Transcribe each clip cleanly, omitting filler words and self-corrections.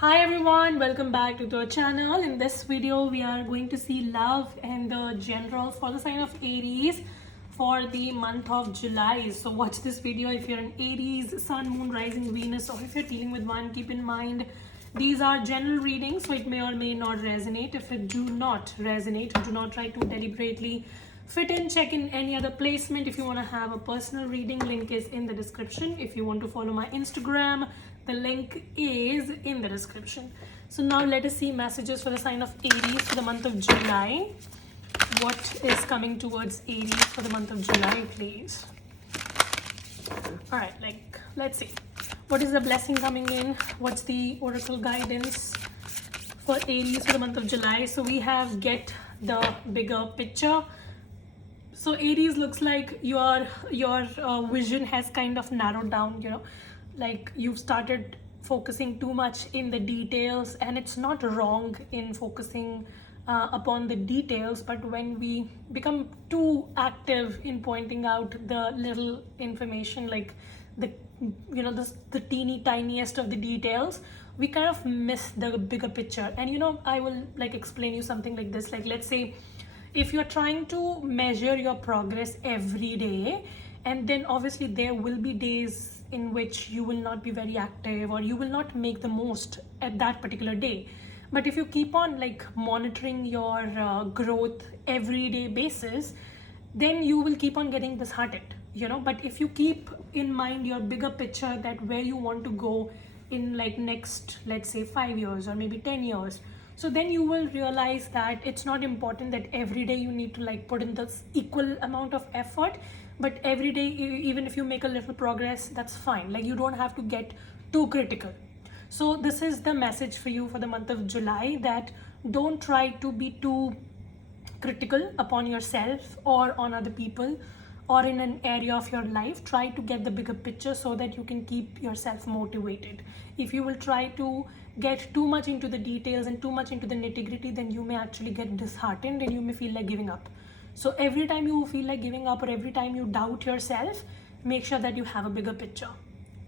Hi everyone, welcome back to the channel. In this video we are going to see love and the general for the sign of Aries for the month of July. So watch this video if you're an Aries, Sun, Moon, Rising, Venus, or if you're dealing with one, keep in mind these are general readings, so it may or may not resonate. If it do not resonate, do not try to deliberately fit in, check in any other placement. If you want to have a personal reading, link is in the description. If you want to follow my Instagram, the link is in the description. So now let us see messages for the sign of Aries for the month of July. What is coming towards Aries for the month of July, please? All right, let's see. What is the blessing coming in? What's the oracle guidance for Aries for the month of July? So we have get the bigger picture. So Aries looks like your vision has kind of narrowed down, like you've started focusing too much in the details, and it's not wrong in focusing upon the details, but when we become too active in pointing out the little information, like the teeny tiniest of the details, we kind of miss the bigger picture. And I will explain you something like this. Like, let's say if you're trying to measure your progress every day, and then obviously there will be days in which you will not be very active or you will not make the most at that particular day. But if you keep on monitoring your growth everyday basis, then you will keep on getting disheartened, but if you keep in mind your bigger picture, that where you want to go in next, let's say 5 years or maybe 10 years, so then you will realize that it's not important that every day you need to put in this equal amount of effort, but every day, even if you make a little progress, that's fine. You don't have to get too critical. So this is the message for you for the month of July, that don't try to be too critical upon yourself or on other people or in an area of your life. Try to get the bigger picture so that you can keep yourself motivated. If you will try to get too much into the details and too much into the nitty-gritty, then you may actually get disheartened and you may feel like giving up. So every time you feel like giving up or every time you doubt yourself, make sure that you have a bigger picture,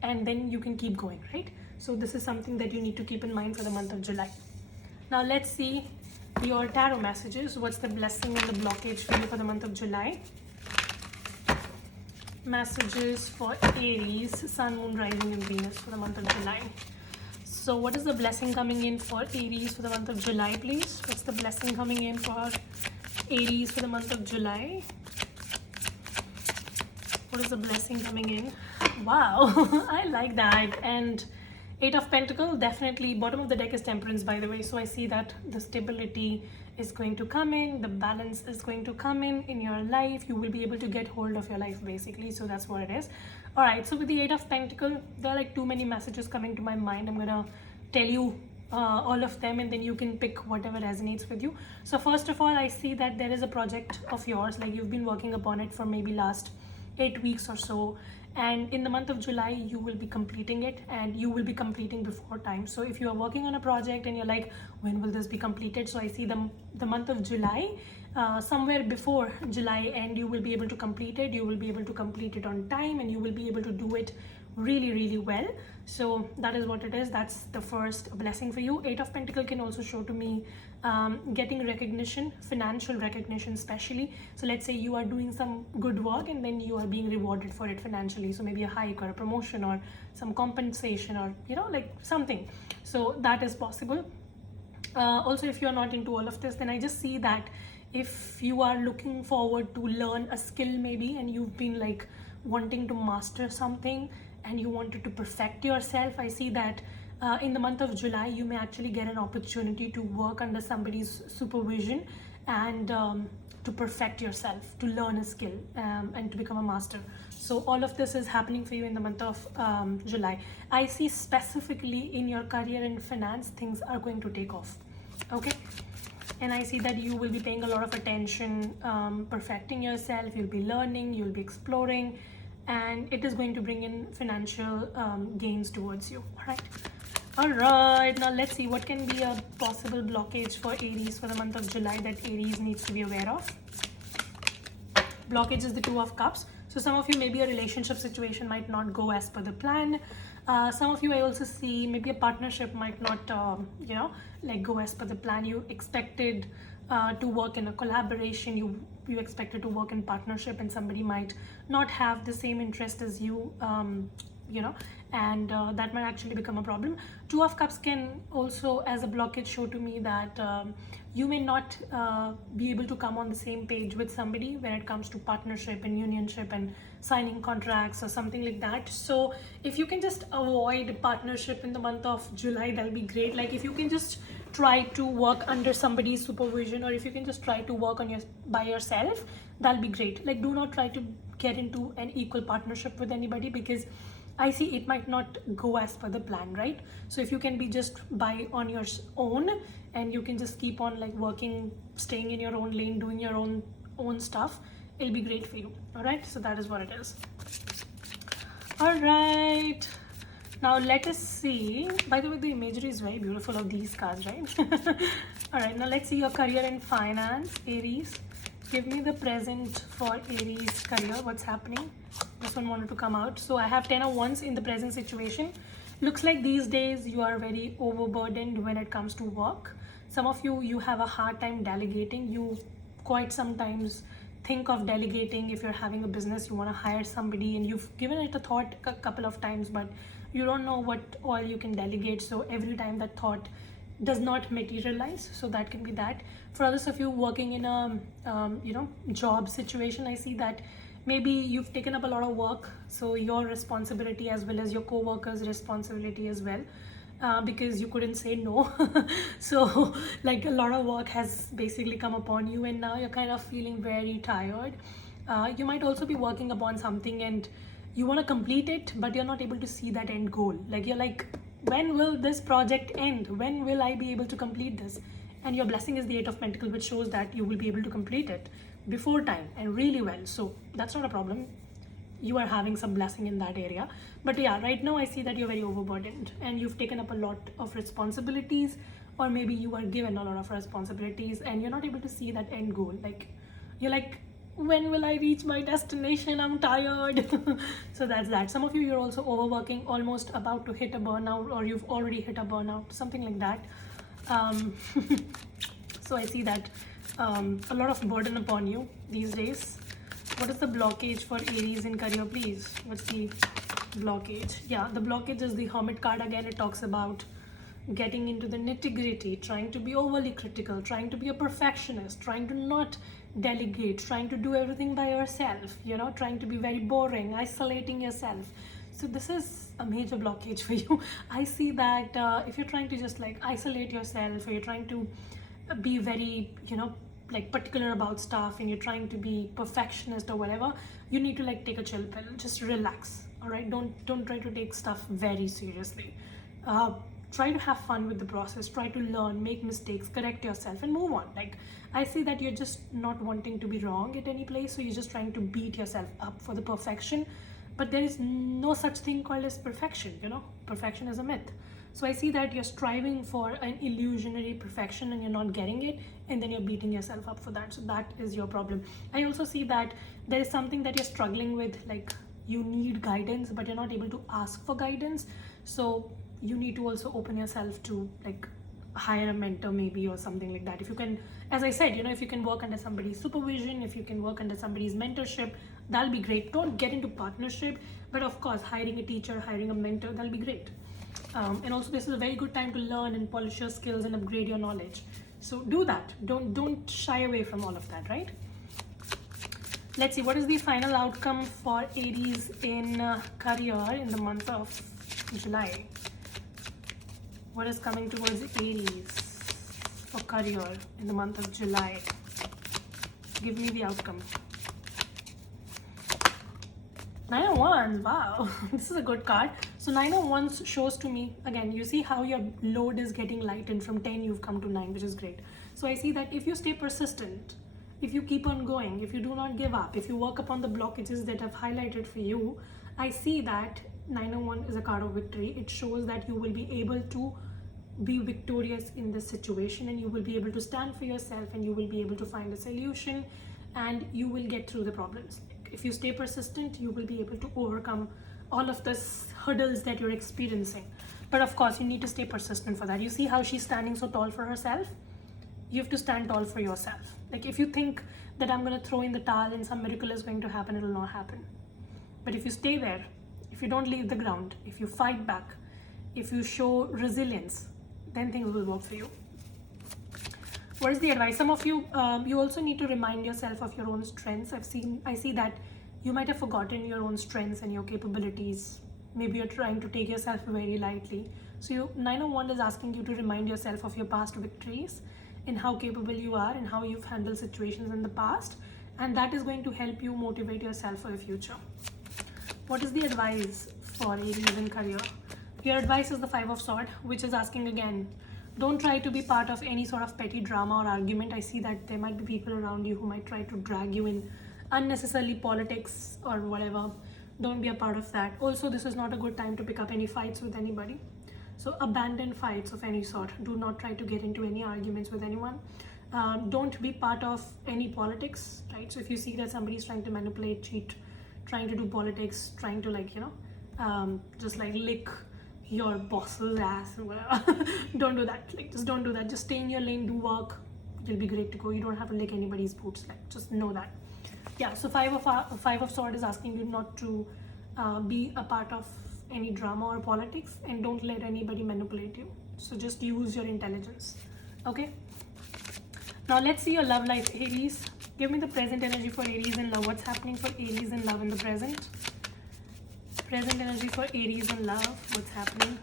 and then you can keep going, right? So this is something that you need to keep in mind for the month of July. Now let's see your tarot messages. What's the blessing and the blockage for you for the month of July? Messages for Aries, Sun, Moon, Rising, and Venus for the month of July. So what is the blessing coming in for Aries for the month of July, please? What's the blessing coming in for Aries for the month of July? What is the blessing coming in? Wow, I like that. And Eight of Pentacles, definitely. Bottom of the deck is Temperance, by the way. So I see that the stability is going to come in, the balance is going to come in your life. You will be able to get hold of your life, basically. So that's what it is. All right, so with the Eight of Pentacles, there are too many messages coming to my mind. I'm gonna tell you all of them, and then you can pick whatever resonates with you. So first of all, I see that there is a project of yours, you've been working upon it for maybe last 8 weeks or so, and in the month of July you will be completing it, and you will be completing before time. So if you are working on a project and you're like, when will this be completed? So I see the month of July, somewhere before July end, you will be able to complete it. You will be able to complete it on time, and you will be able to do it really well. So that is what it is. That's the first blessing for you. Eight of Pentacles can also show to me getting recognition, financial recognition especially. So let's say you are doing some good work and then you are being rewarded for it financially. So maybe a hike or a promotion or some compensation or something. So that is possible. Also, if you are not into all of this, then I just see that if you are looking forward to learn a skill maybe, and you've been wanting to master something and you wanted to perfect yourself, I see that in the month of July you may actually get an opportunity to work under somebody's supervision and to perfect yourself, to learn a skill and to become a master. So all of this is happening for you in the month of July. I see specifically in your career and finance, things are going to take off. Okay, and I see that you will be paying a lot of attention, perfecting yourself. You'll be learning, you'll be exploring, and it is going to bring in financial gains towards you. All right, now let's see what can be a possible blockage for Aries for the month of July that Aries needs to be aware of. Blockage is the Two of Cups. So some of you, maybe a relationship situation might not go as per the plan. Some of you, I also see maybe a partnership might not, like go as per the plan. You expected to work in a collaboration. You expected to work in partnership, and somebody might not have the same interest as you. And that might actually become a problem. Two of Cups can also, as a blockage, show to me that you may not be able to come on the same page with somebody when it comes to partnership and unionship and signing contracts or something like that. So if you can just avoid partnership in the month of July, that'll be great. Like if you can just try to work under somebody's supervision, or if you can just try to work on by yourself, that'll be great. Like do not try to get into an equal partnership with anybody, because I see it might not go as per the plan, right? So if you can be just by on your own, and you can just keep on like working, staying in your own lane, doing your own stuff, it'll be great for you. All right, so that is what it is. All right, now let us see. By the way, the imagery is very beautiful of these cards, right? All right, now let's see your career and finance, Aries. Give me the present for Aries career. What's happening? This one wanted to come out. So I have 10 of Wands in the present situation. Looks like these days you are very overburdened when it comes to work. Some of you have a hard time delegating. You quite sometimes think of delegating. If you're having a business, you want to hire somebody, and you've given it a thought a couple of times, but you don't know what all you can delegate. So every time that thought does not materialize, so that can be that. For others of you working in a job situation, I see that maybe you've taken up a lot of work, so your responsibility as well as your co-workers' responsibility as well, because you couldn't say no. So like a lot of work has basically come upon you, and now you're kind of feeling very tired. You might also be working upon something and you want to complete it, but you're not able to see that end goal. Like you're like, when will this project end? When will I be able to complete this? And your blessing is the 8 of Pentacles, which shows that you will be able to complete it before time and really well. So that's not a problem. You are having some blessing in that area. But yeah, right now I see that you're very overburdened and you've taken up a lot of responsibilities, or maybe you are given a lot of responsibilities and you're not able to see that end goal. Like you're like, when will I reach my destination? I'm tired. So that's that. Some of you, you're also overworking, almost about to hit a burnout, or you've already hit a burnout, something like that. So I see that a lot of burden upon you these days. What is the blockage for Aries in career, please? What's the blockage? Yeah, the blockage is the Hermit card again. It talks about getting into the nitty-gritty, trying to be overly critical, trying to be a perfectionist, trying to not delegate, trying to do everything by yourself, trying to be very boring, isolating yourself. So this is a major blockage for you. I see that if you're trying to just like isolate yourself, or you're trying to be very, like particular about stuff, and you're trying to be perfectionist or whatever, you need to like take a chill pill, just relax. All right, don't try to take stuff very seriously. Try to have fun with the process, try to learn, make mistakes, correct yourself, and move on. Like I see that you're just not wanting to be wrong at any place, so you're just trying to beat yourself up for the perfection. But there is no such thing called as perfection. Perfection is a myth. So I see that you're striving for an illusionary perfection and you're not getting it, and then you're beating yourself up for that. So that is your problem. I also see that there is something that you're struggling with, like you need guidance, but you're not able to ask for guidance. So you need to also open yourself to like hire a mentor maybe, or something like that. If you can, as I said, if you can work under somebody's supervision, if you can work under somebody's mentorship, that'll be great. Don't get into partnership, but of course hiring a teacher, hiring a mentor, that'll be great. And also this is a very good time to learn and polish your skills and upgrade your knowledge. So do that. Don't shy away from all of that, right? Let's see, what is the final outcome for Aries in career in the month of July? What is coming towards Aries for career in the month of July? Give me the outcome. 9 of Wands, wow. This is a good card. So 9 of Wands shows to me, again, you see how your load is getting lightened. From 10 you've come to 9, which is great. So I see that if you stay persistent, if you keep on going, if you do not give up, if you work upon the blockages that I've highlighted for you, I see that 9 of Wands is a card of victory. It shows that you will be able to be victorious in this situation, and you will be able to stand for yourself, and you will be able to find a solution, and you will get through the problems. If you stay persistent, you will be able to overcome all of this hurdles that you're experiencing. But of course, you need to stay persistent for that. You see how she's standing so tall for herself? You have to stand tall for yourself. Like if you think that I'm going to throw in the towel and some miracle is going to happen, it will not happen. But if you stay there, if you don't leave the ground, if you fight back, if you show resilience, then things will work for you. What is the advice? Some of you, you also need to remind yourself of your own strengths. I see that you might have forgotten your own strengths and your capabilities. Maybe you're trying to take yourself very lightly. So Nine of Wands is asking you to remind yourself of your past victories and how capable you are and how you've handled situations in the past. And that is going to help you motivate yourself for the future. What is the advice for Aries in career? Your advice is the Five of Swords, which is asking again, don't try to be part of any sort of petty drama or argument. I see that there might be people around you who might try to drag you in unnecessarily politics or whatever. Don't be a part of that. Also, this is not a good time to pick up any fights with anybody. So abandon fights of any sort. Do not try to get into any arguments with anyone. Don't be part of any politics, right? So if you see that somebody is trying to manipulate, cheat, trying to do politics, trying to just like lick your boss's ass or whatever, don't do that. Like just don't do that. Just stay in your lane, do work. You'll be great to go. You don't have to lick anybody's boots. Like just know that. Yeah, so Five of Swords is asking you not to be a part of any drama or politics, and don't let anybody manipulate you. So just use your intelligence. Okay. Now let's see your love life, Aries. Give me the present energy for Aries in love. What's happening for Aries in love in the present? Present energy for Aries in love. What's happening?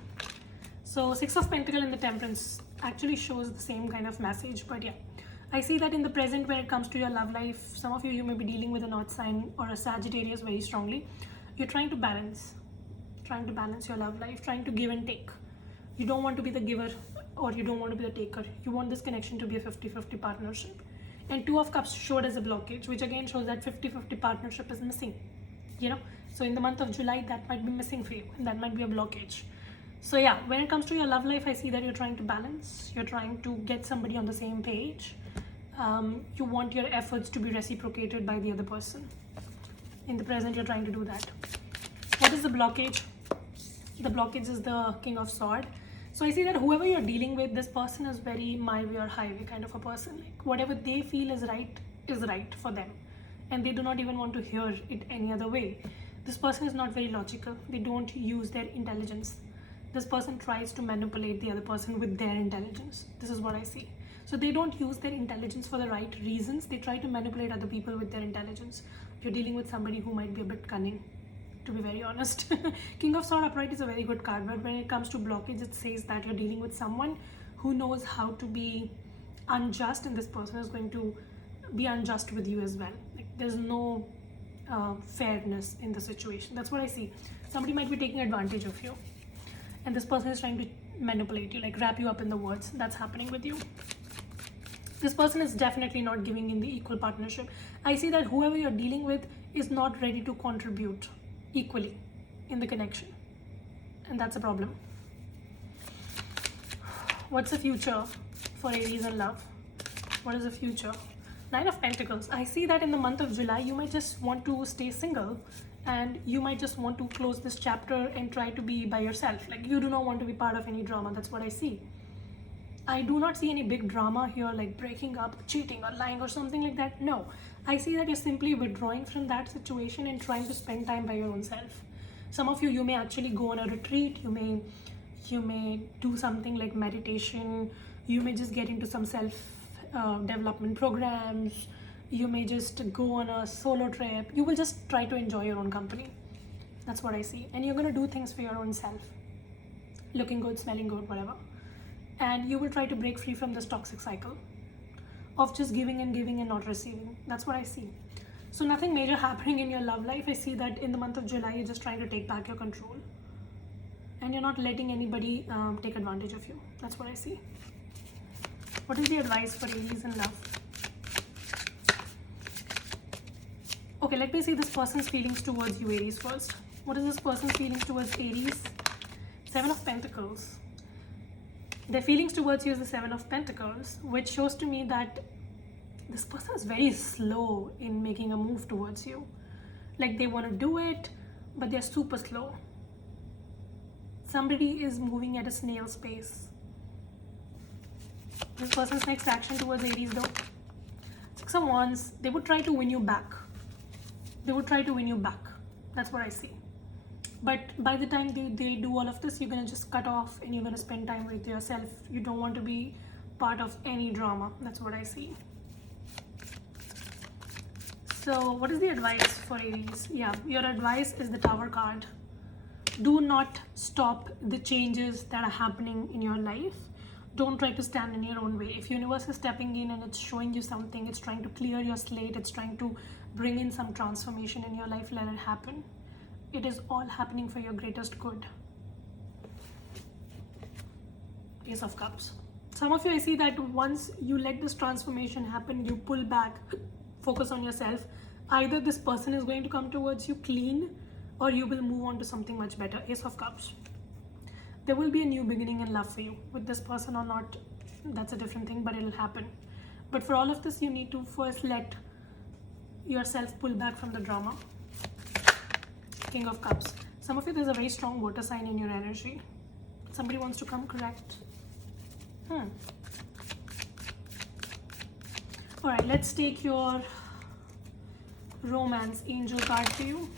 So Six of Pentacles in the Temperance actually shows the same kind of message, but yeah. I see that in the present, when it comes to your love life, some of you may be dealing with a North sign or a Sagittarius very strongly. You're trying to balance your love life, trying to give and take. You don't want to be the giver or you don't want to be the taker. You want this connection to be a 50-50 partnership. And Two of Cups showed as a blockage, which again shows that 50-50 partnership is missing. So in the month of July, that might be missing for you, and that might be a blockage. So yeah, when it comes to your love life, I see that you're trying to balance. You're trying to get somebody on the same page. You want your efforts to be reciprocated by the other person. In the present, you're trying to do that. What is the blockage? The blockage is the King of Swords. So I see that whoever you're dealing with, this person is very my way or highway kind of a person. Like whatever they feel is right for them. And they do not even want to hear it any other way. This person is not very logical. They don't use their intelligence. This person tries to manipulate the other person with their intelligence. This is what I see. So they don't use their intelligence for the right reasons. They try to manipulate other people with their intelligence. You're dealing with somebody who might be a bit cunning, to be very honest. King of Swords upright is a very good card, but when it comes to blockage, it says that you're dealing with someone who knows how to be unjust, and this person is going to be unjust with you as well. Like there's no fairness in the situation. That's what I see. Somebody might be taking advantage of you, and this person is trying to manipulate you, like wrap you up in the words. That's happening with you. This person is definitely not giving in the equal partnership. I see that whoever you're dealing with is not ready to contribute equally in the connection, and that's a problem. What's the future for Aries in love? What is the future? Nine of Pentacles. I see that in the month of July, you might just want to stay single, and you might just want to close this chapter and try to be by yourself. Like you do not want to be part of any drama. That's what I see. I do not see any big drama here, like breaking up, cheating or lying or something like that. No, I see that you're simply withdrawing from that situation and trying to spend time by your own self. Some of you may actually go on a retreat. You may do something like meditation. You may just get into some self development programs. You may just go on a solo trip. You will just try to enjoy your own company. That's what I see. And you're going to do things for your own self. Looking good, smelling good, whatever. And you will try to break free from this toxic cycle of just giving and not receiving. That's what I see. So nothing major happening in your love life. I see that in the month of July, you're just trying to take back your control. And you're not letting anybody take advantage of you. That's what I see. What is the advice for Aries in love? Okay, let me see this person's feelings towards you, Aries, first. What is this person's feelings towards Aries? Seven of Pentacles. Their feelings towards you is the Seven of Pentacles, which shows to me that this person is very slow in making a move towards you. Like they want to do it, but they're super slow. Somebody is moving at a snail's pace. This person's next action towards Aries though. Six of Wands, they would try to win you back. They would try to win you back. That's what I see. But by the time they do all of this, you're going to just cut off and you're going to spend time with yourself. You don't want to be part of any drama. That's what I see. So what is the advice for Aries? Yeah, your advice is the Tower card. Do not stop the changes that are happening in your life. Don't try to stand in your own way. If universe is stepping in and it's showing you something, it's trying to clear your slate, it's trying to bring in some transformation in your life, let it happen. It is all happening for your greatest good. Ace of Cups. Some of you, I see that once you let this transformation happen, you pull back, focus on yourself. Either this person is going to come towards you clean, or you will move on to something much better. Ace of Cups. There will be a new beginning in love for you. With this person or not, that's a different thing, but it'll happen. But for all of this, you need to first let yourself pull back from the drama. King of Cups. Some of you, there's a very strong water sign in your energy. Somebody wants to come correct. Alright, let's take your romance angel card for you.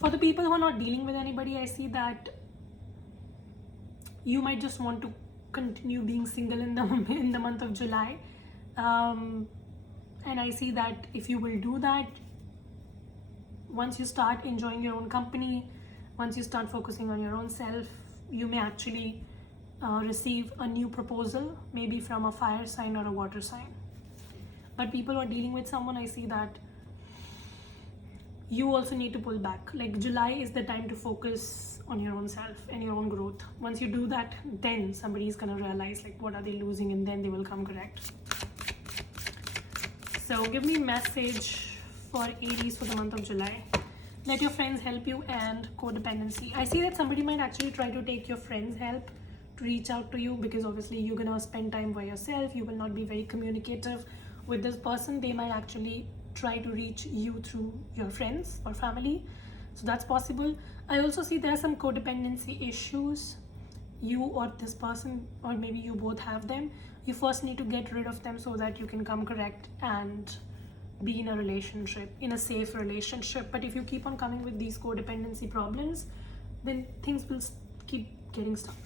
For the people who are not dealing with anybody, I see that you might just want to continue being single in the month of July. And I see that if you will do that, once you start enjoying your own company, once you start focusing on your own self, you may actually receive a new proposal, maybe from a fire sign or a water sign. But people who are dealing with someone, I see that you also need to pull back. Like July is the time to focus on your own self and your own growth. Once you do that, then somebody is going to realize like what are they losing, and then they will come correct. So give me a message for Aries for the month of July. Let your friends help you, and codependency. I see that somebody might actually try to take your friends' help to reach out to you, because obviously you're going to spend time by yourself. You will not be very communicative with this person. They might actually try to reach you through your friends or family. So that's possible. I also see there are some codependency issues. You or this person, or maybe you both have them. You first need to get rid of them so that you can come correct and be in a relationship, in a safe relationship. But if you keep on coming with these codependency problems, then things will keep getting stuck.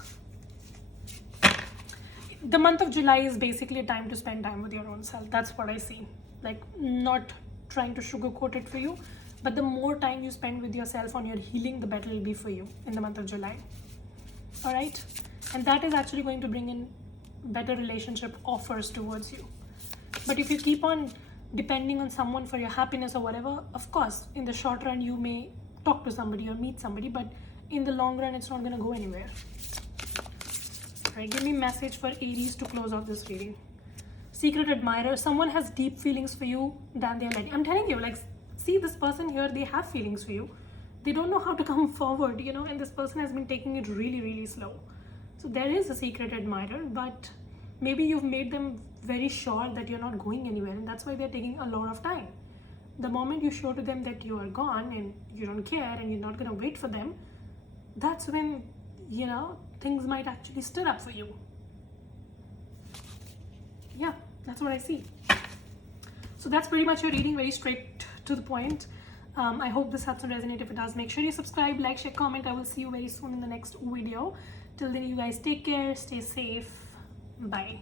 The month of July is basically a time to spend time with your own self. That's what I see. Like, not trying to sugarcoat it for you, but the more time you spend with yourself on your healing, the better it'll be for you in the month of July. All right? And that is actually going to bring in better relationship offers towards you. But if you keep on depending on someone for your happiness or whatever, of course, in the short run, you may talk to somebody or meet somebody, but in the long run, it's not going to go anywhere. All right, give me a message for Aries to close out this reading. Secret admirer. Someone has deep feelings for you than they're letting. I'm telling you, like, see this person here, they have feelings for you. They don't know how to come forward, you know, and this person has been taking it really, really slow. So there is a secret admirer, but maybe you've made them very sure that you're not going anywhere, and that's why they're taking a lot of time. The moment you show to them that you are gone and you don't care and you're not going to wait for them, that's when, you know, things might actually stir up for you. Yeah, that's what I see. So that's pretty much your reading, very straight to the point. I hope this helps and resonates. If it does, make sure you subscribe, like, share, comment. I will see you very soon in the next video. Till then, you guys take care, stay safe. Bye.